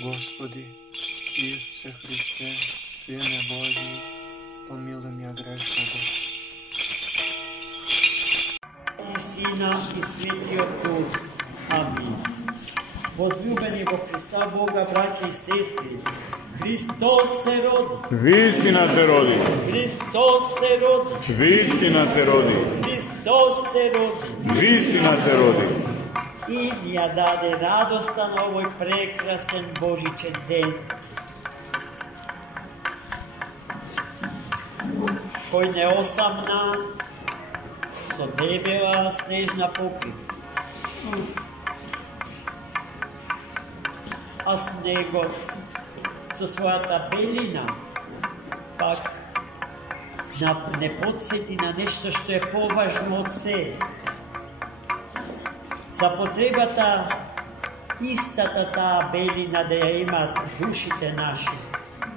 Господи, Исусе Христе, Сине Божий, помилуй меня грешного. И Сина, и Святиот Дух. Амин. Возлюбени во Христа Бога, братья и сестры, Христос се роди. Вистина се роди. Христос се роди. Вистина се роди. Христос се роди. Вистина се роди. И ни ја даде радостан овој прекрасен Божичен ден, кој не осамна со дебела снежна покрива, а снегот со својата белина пак не подсети на нешто што е поважно од се. За потребата истата таа белина да ја имат душите наши,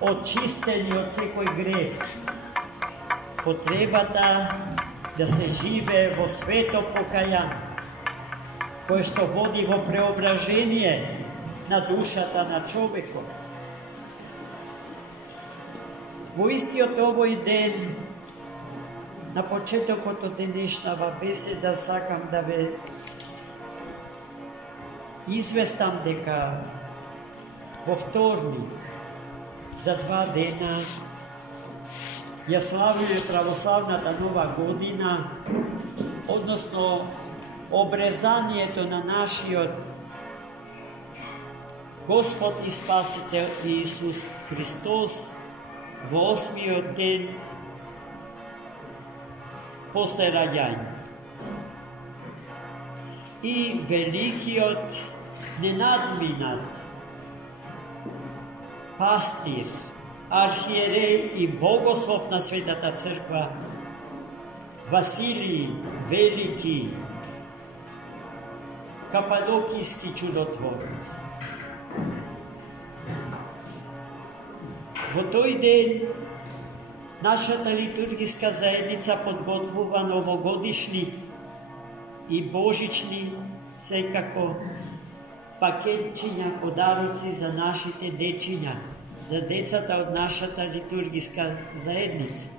очистени од секој грех. Потребата да се живее во свето покајање, кое што води во преображение на душата на човекот. Во истиот овој ден, на почетокот од денешнава беседа, сакам да ве известам дека во вторник за 2 дена ја славиме православната нова година, односно обрезанието на нашиот Господ и Спасител Исус Христос во 8-миот ден после раѓање. И великиот ненадминат пастир, архиерей и богослов на Светата Црква Василий Велики, кападокијски чудотворец. Во тој ден нашата литургиска заедница подготвува новогодишни и божични секако пакетчиња, подароци за нашите дечиња, за децата од нашата литургиска заедница.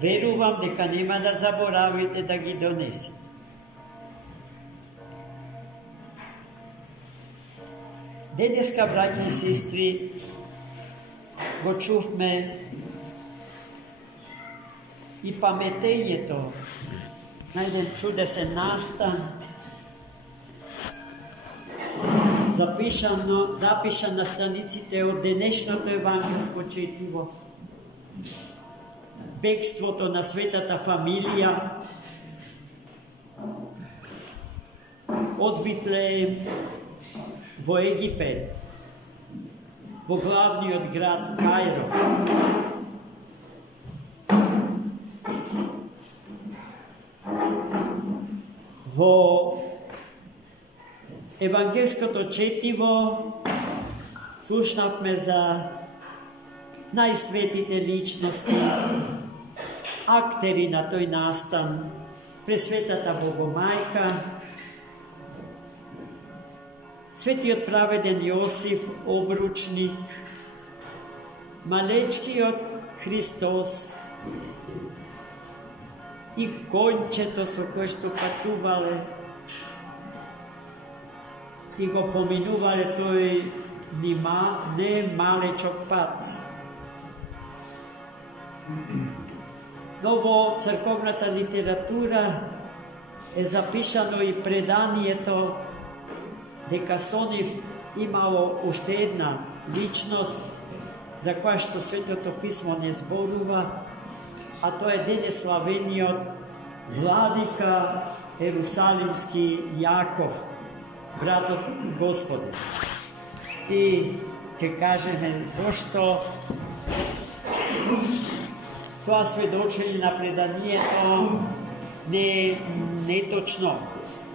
Верувам дека нема да заборавите да ги донесете. Денеска, браќа и сестри, го чувме и паметењето на еден чудесен настан, запишан на страниците од денешното евангелско четиво. Бегството на светата фамилија од Витлеем во Египет, во главниот град Кајро. Во евангелското четиво слушнавме за најсветите личности, актери на тој настан, Пресветата Богомајка, светиот праведен Јосиф, обручник, малечкиот Христос и кончето со кој што патувале и го поминувале тој не малечок пат. Но во црковната литература е запишано и преданието дека со нив имало уште една личност за која што Светото Писмо не зборува, а тоа е денеславениот владика Ерусалимски Јаков, братот Господен. И ќе кажеме зошто тоа сведочење на преданието не е неточно,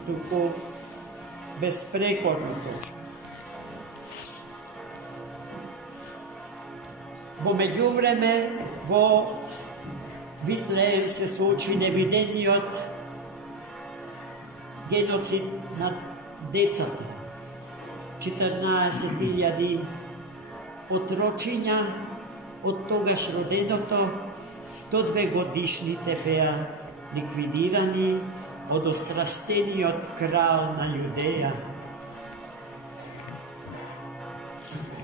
туку безпрекорно точно. Во меѓувреме во Витлеем се случи невидениот геноцид над децата. 14.000 отрочиња од тогаш роденото до 2 годишните беа ликвидирани од острастениот крал на Јудеја.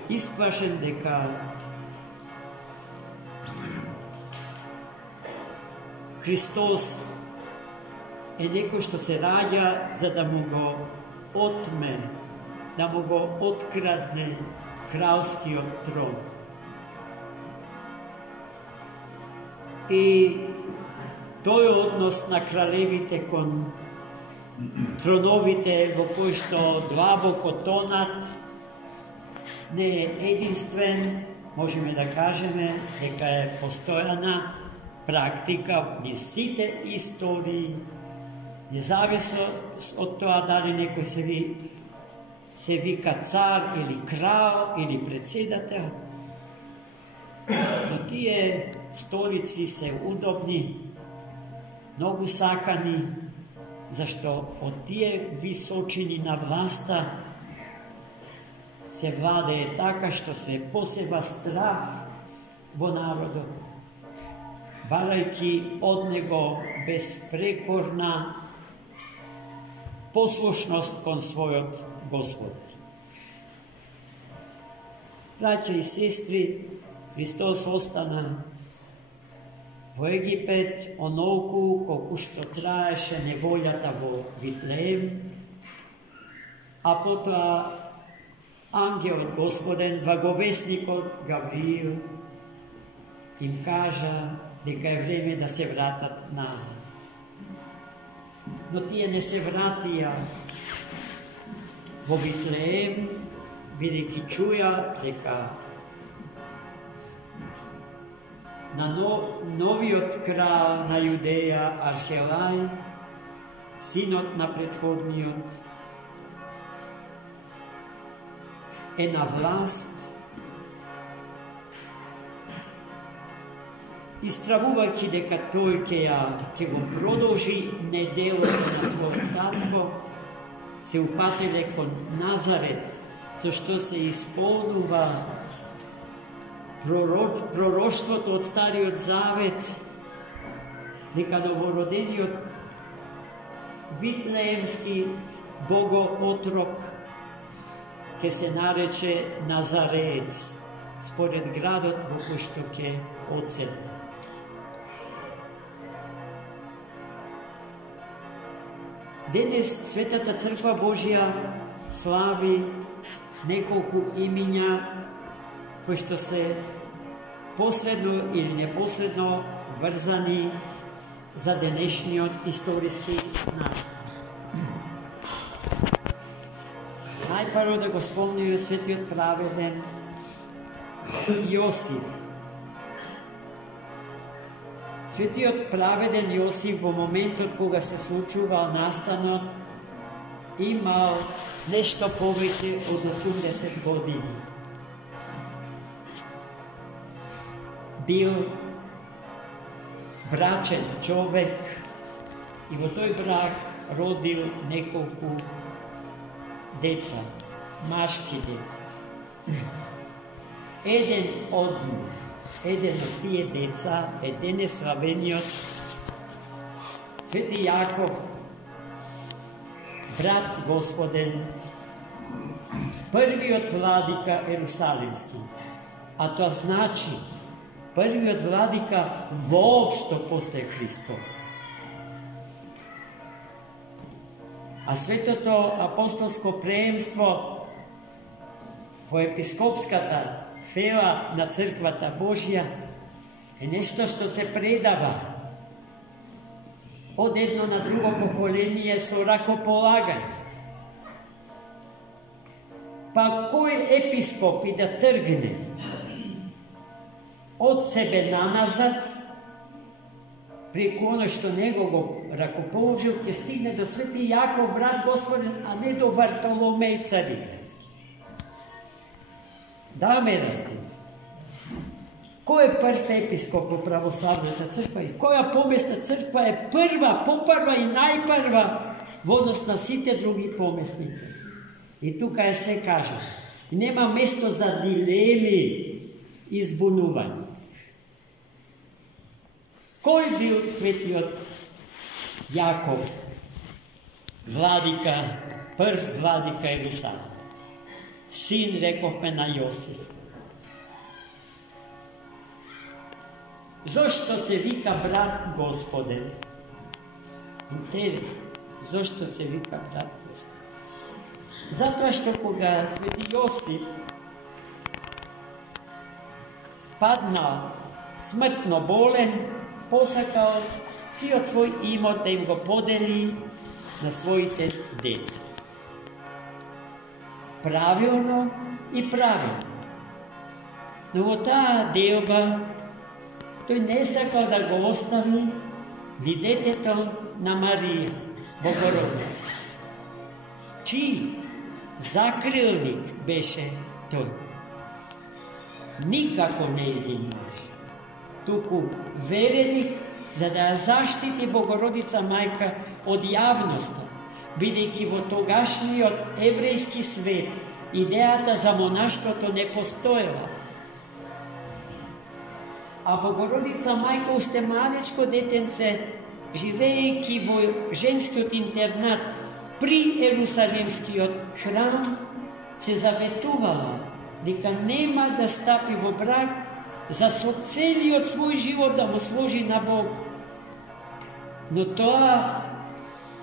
Исплашен дека Христос е некој што се раѓа за да му го отме, да му го открадне кралскиот трон. И тој однос на кралевите кон троновите во кој што длабоко тонат не е единствен, можеме да кажеме дека е постојана практика низ сите истории, независно од тоа дали некој се вика цар или крал или председател. Но тие столици се удобни, многу сакани, зашто од тие височини на власта се владее така што се посева страх во народот, барајќи од него безпрекорна послушност кон својот Господ. Браќа и сестри, Христос остана во Египет онолку колку што траеше неволјата во Витлеем, а потоа ангелот Господен, благовесникот Гавриил, им кажа дека е време да се вратат назад. Но тие не се вратија во Витлеем, бидејќи чуја дека на новиот крал на Јудеја Архелај, синот на претходниот, е на власт, истравувајќи дека тој ќе го продолжи неделото на својот татко, се упателе кон Назарет, со што се исполнува пророштвото од Стариот Завет, дека новородениот Витлеемски богоотрок ќе се нарече Назареец, според градот во кој што ќе одседне. Денес Светата Црква Божја слави неколку имиња кои што се посредно или непосредно врзани за денешниот историски настан. Најпрво да го спомниме светиот праведен Јосиф. Светиот праведен Јосиф во моментот кога се случувал настанот имал нешто повеќе од 80 години. Бил брачен човек и во тој брак родил неколку деца, машки деца. Еден од тие деца е денес славениот Свети Јаков, брат Господен, првиот владика Ерусалимски. А тоа значи првиот владика воопшто после Христос. А светото апостолско преемство во епископската фела на Црквата Божја е нешто што се предава од едно на друго поколение со ракополагање. Па кој епископ и да тргне од себе наназад, преку оно што него го ракоположил, ќе стигне до Свети Јаков, брат Господен, а не до Вартоломеј Цариградски. Да ме разбирате. Кој е прв епископ во православната црква и која помесна црква е прва, попрва и најпрва в однос на сите други поместници. И тука е се кажа. Нема место за дилеми и збунување. Кој бил светиот Јаков, владика, прв владика Ерусалим? Син, рековме, на Јосиф. Зошто се вика брат Господен? Интересно. Зошто се вика брат Господен? Затоа што кога свети Јосиф паднал смртно болен, посакал сиот свој имот да им го подели на своите деца. Правилно и правилно. Но во таа делба тој не сакал да го остави ни детето на Марија, Богородица, чиј закрилник беше тој. Никако нејзин муж, туку вереник, за да ја заштити Богородица мајка од јавноста, бидејќи во тогашниот еврејски свет идејата за монаштвото не постоела. А Богородица мајка уште малечко детенце, живеејќи во женскиот интернат при Ерусалимскиот храм, се заветувала дека нема да стапи во брак за со целиот свој живот да му служи на Бог. Но тоа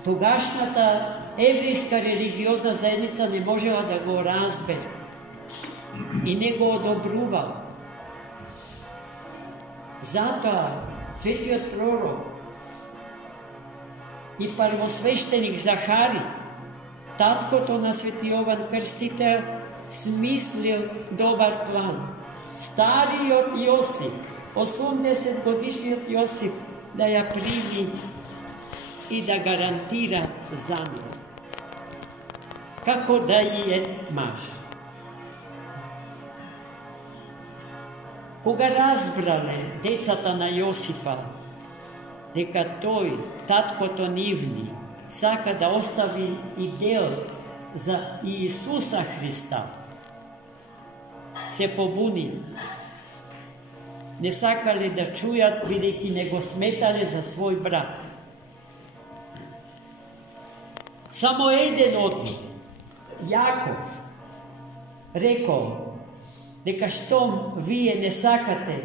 тогашната еврејска религиозна заедница не можела да го разбере и не го одобрувала. Затоа светиот пророк и првосвештеник Захари, таткото на свети Јован Крстител, смислил добар план. Стариот Јосиф, 80 годишниот Јосиф, да ја прими и да гарантира за неа, како да е маж. Кога разбрале децата на Јосифа дека тој, таткото нивни, сака да остави и дел за Иисуса Христа, се побуниле. Не сакале да чујат, бидејќи не го сметале за свој брат. Само еден од нив, Јаков, рекол дека штом вие не сакате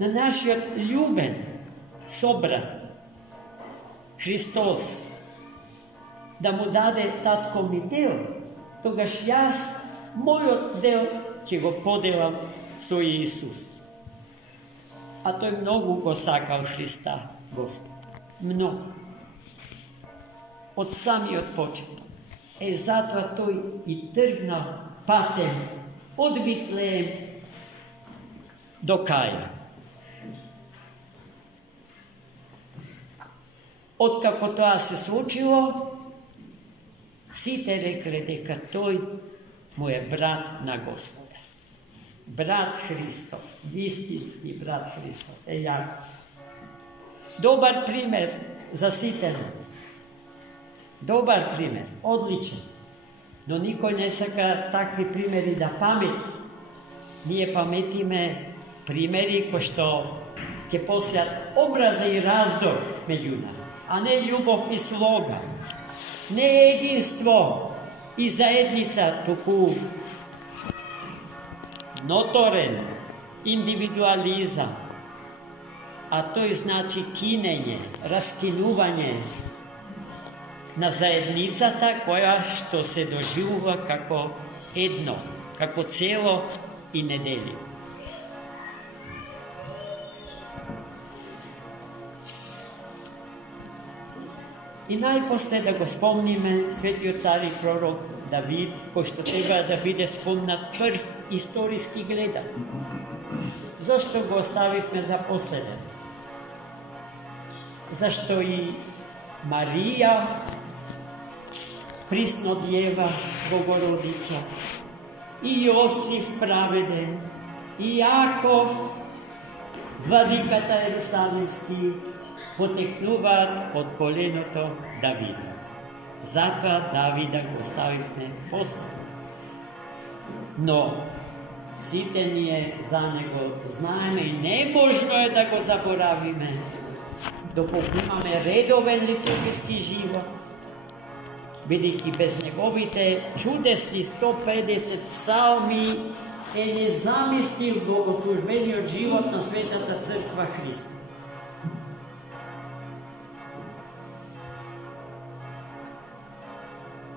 на нашиот љубен собрат Христос да му даде татко ми дел, тогаш јас мојот дел ќе го поделам со Иисус. А тој многу го сакал Христа, Господ. Многу. Од самиот почеток. Затоа тој и тргнал патем од Витлеем до Каја. Откако тоа се случило, сите рекле дека тој му е брат на Господа. Брат Христов, вистински брат Христов е Јаков. Добар пример за сите нас. Добар пример, одличен. Но никој не сака такви примери да памети. Ние паметиме примери кои што ќе посеат образа и раздор меѓу нас, а не љубов и слога, не единство и заедница, туку ноторен индивидуализам, а тој значи кинење, раскинување на заедницата која што се доживува како едно, како цело и неделиво. И најпосле да го спомниме светиот цар и пророк Давид, кој што треба да биде спомнат прв историски гледан. Зошто го оставивме за последен? Зашто и Марија, присно Дева, Богородица, и Јосиф праведен, и Јаков, владиката Ерусалимски, потекнуваат од коленото Давида. Затоа Давида го ставивме после. Но сите ние за него знаеме и неможно е да го заборавиме, доколку имаме редовен литургиски живот, бидејќи без неговите чудесни 150 псалми е незамислив богослужбениот живот на Светата Црква Христа.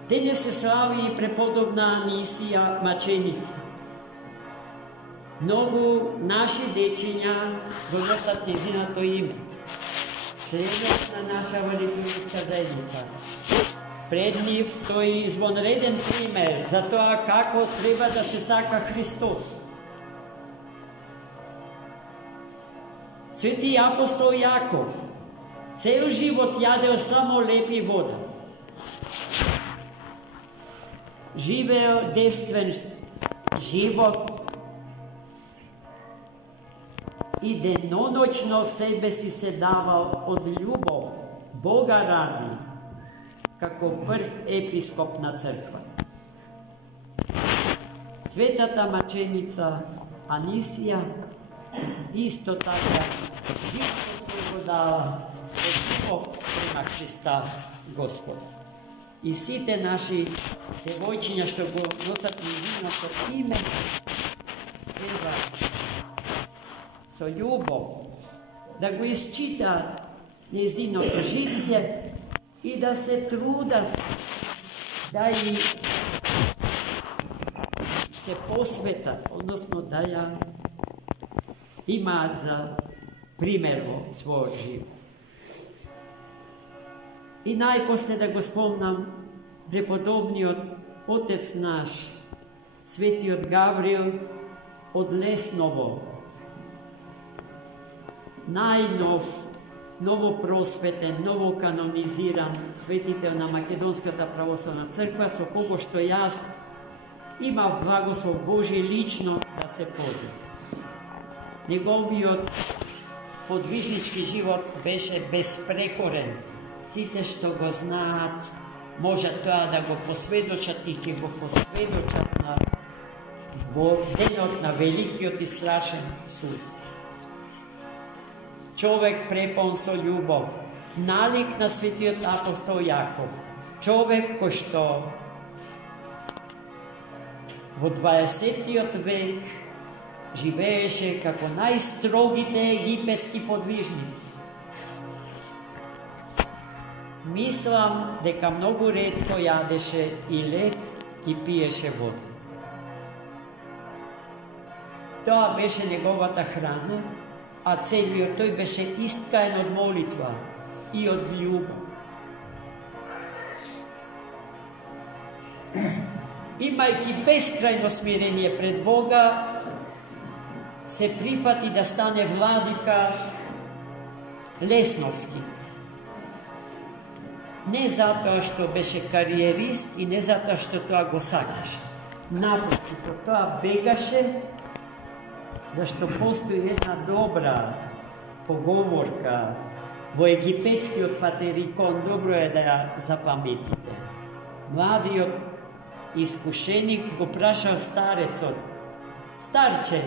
Денес се слави и преподобна Анисија маченица. Многу наши дечиња го носат незиното име. Членот на нашава литургиска заедница. Пред нив стои извонреден пример за тоа како треба да се сака Христос. Свети апостол Јаков цел живот јадел само лепи вода. Живеел девствен живот и деноноќно себе си се давал од љубов, Бога ради, како прв епископ на црква. Светата маченица Анисија исто така животот кој го дала од љубов према Христа Господ. И сите наши девојчиња што го носат незиното име треба со љубов да го исчитаат незиното житие и да се трудат да и се посветат, односно да ја имаат за пример во својот живот. И најпосле да го спомнам преподобниот отец наш, светиот Гавриел од Лесново, најнов, новопросветен, новоканонизиран светител на Македонската православна црква, со кого што јас имав благослов Божи лично да се познам. Неговиот подвижнички живот беше безпрекорен. Сите што го знаат, можат тоа да го посведочат и ќе го посведочат во денот на великиот и страшен суд. Човек препон со љубов, налик на светиот апостол Јаков, човек кој што во 20 век живееше како најстрогите египетски подвижници. Мислам дека многу ретко јадеше и лед и пиеше вода. Тоа беше неговата храна, а целиот тој беше искаен од молитва и од љубов. Имајќи бескрајно смирение пред Бога, се прифати да стане владика Лесновски. Не затоа што беше кариерист и не затоа што тоа го сакаше. Напротив, тоа бегаше зашто постои една добра поговорка во египетскиот патерикон, добро е да ја запаметите. Младиот искушеник го прашал старецот: "Старче,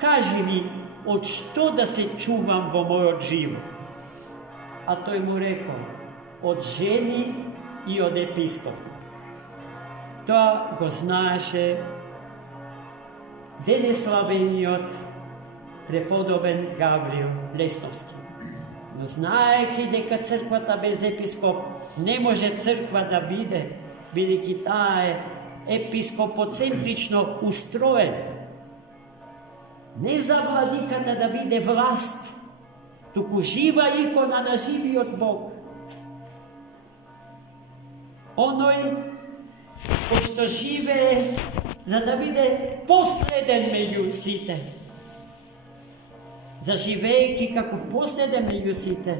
кажи ми, од што да се чувам во мојот живот?" А тој му рекол: "Од жени и од епископ." Тоа го знаеше денеславениот преподобен Гавриел Лесновски. Но знаеки дека црквата без епископ не може црква да биде, бидејќи таа е епископоцентрично устроен. Не за владиката да биде власт, туку жива икона на живиот Бог. Оној кој што живее за да биде последен меѓу сите. Заживејќи како последен меѓу сите,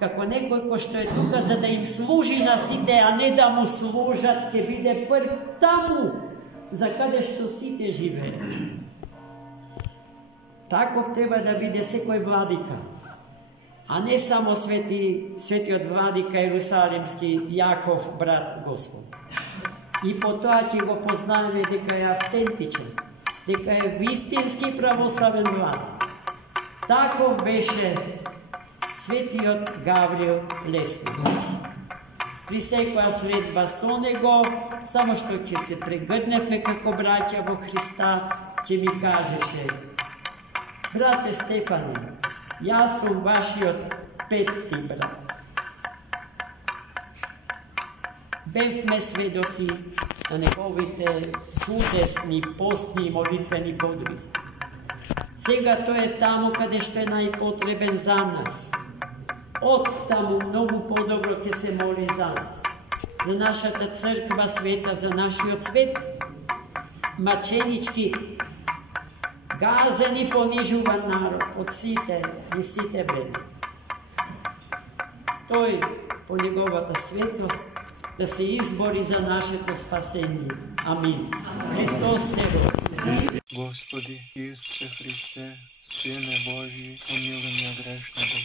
како некој кој што е тука за да им служи на сите, а не да му служат, ќе биде прв таму, за каде што сите живеат. Таков треба да биде секој владика. a ne samo svetиот владика Јерусалимски Јаков, брат Господ. И потоа ќе го познаеме дека е автентичен, дека е вистински православен владик. Таков беше светиот Гавриил Лесниски. При секоја следба со него, само што ќе се прегрнеме како браќа во Христа, ќе ми кажеше: брате Стефане, јас сум вашиот петти брат. Бевме сведоци на неговите чудесни постни и молитвени подвизи. Сега тој е таму каде што е најпотребен за нас. Од таму многу подобро ќе се моли за нас, за нашата црква света, за нашиот свет, маченички, газен и понижуван народ од сите и сите време. Тој, по неговата светост, да се избори за нашето спасение. Амин. Христос се роди. Господи Исусе Христе, Сине Божий, помилуй меня грешного.